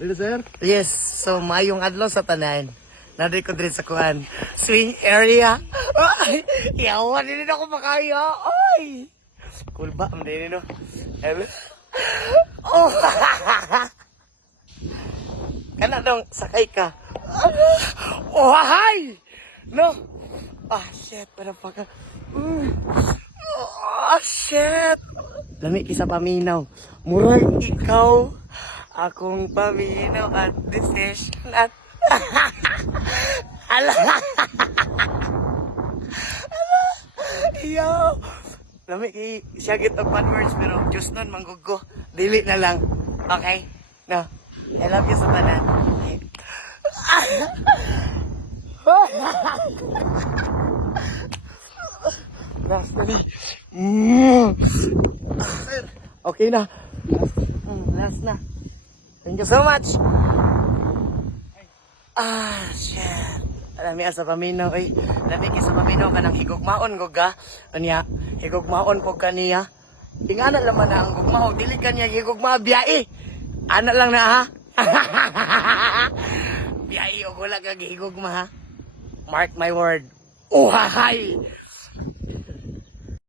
Dito, sir? Yes, so mayong adlaw sa tanan. Naday ko din sa kuan. Swing area. Ay, yawan din ako makaya. Ay. Cool ba? Ang din no. Hello. Oh. Kana dong sakay ka. Oh, hi. No. Ah, shit, para pa ka. Oh, shit. Lami kisa paminaw. Murag ikaw akong paminaw at decision at ala. Yo. Lami kay siya git og bad words pero just nun manggugo. Dili na lang. Okay? No. I love you sa tanan. Okay. Last na. Sir. Okay na. Last na. Thank you so much. Ah, shit. Alami sa paminaw ay. Alami sa paminaw ka ng higugmaon ko ga. Kanya, higugmaon ko kaniya. Ingana naman na ang gugmao. Dili kanya higugma biyae. Ana lang na ha. Biyae o gula kag higugma ha. Mark my word. Oh, hi.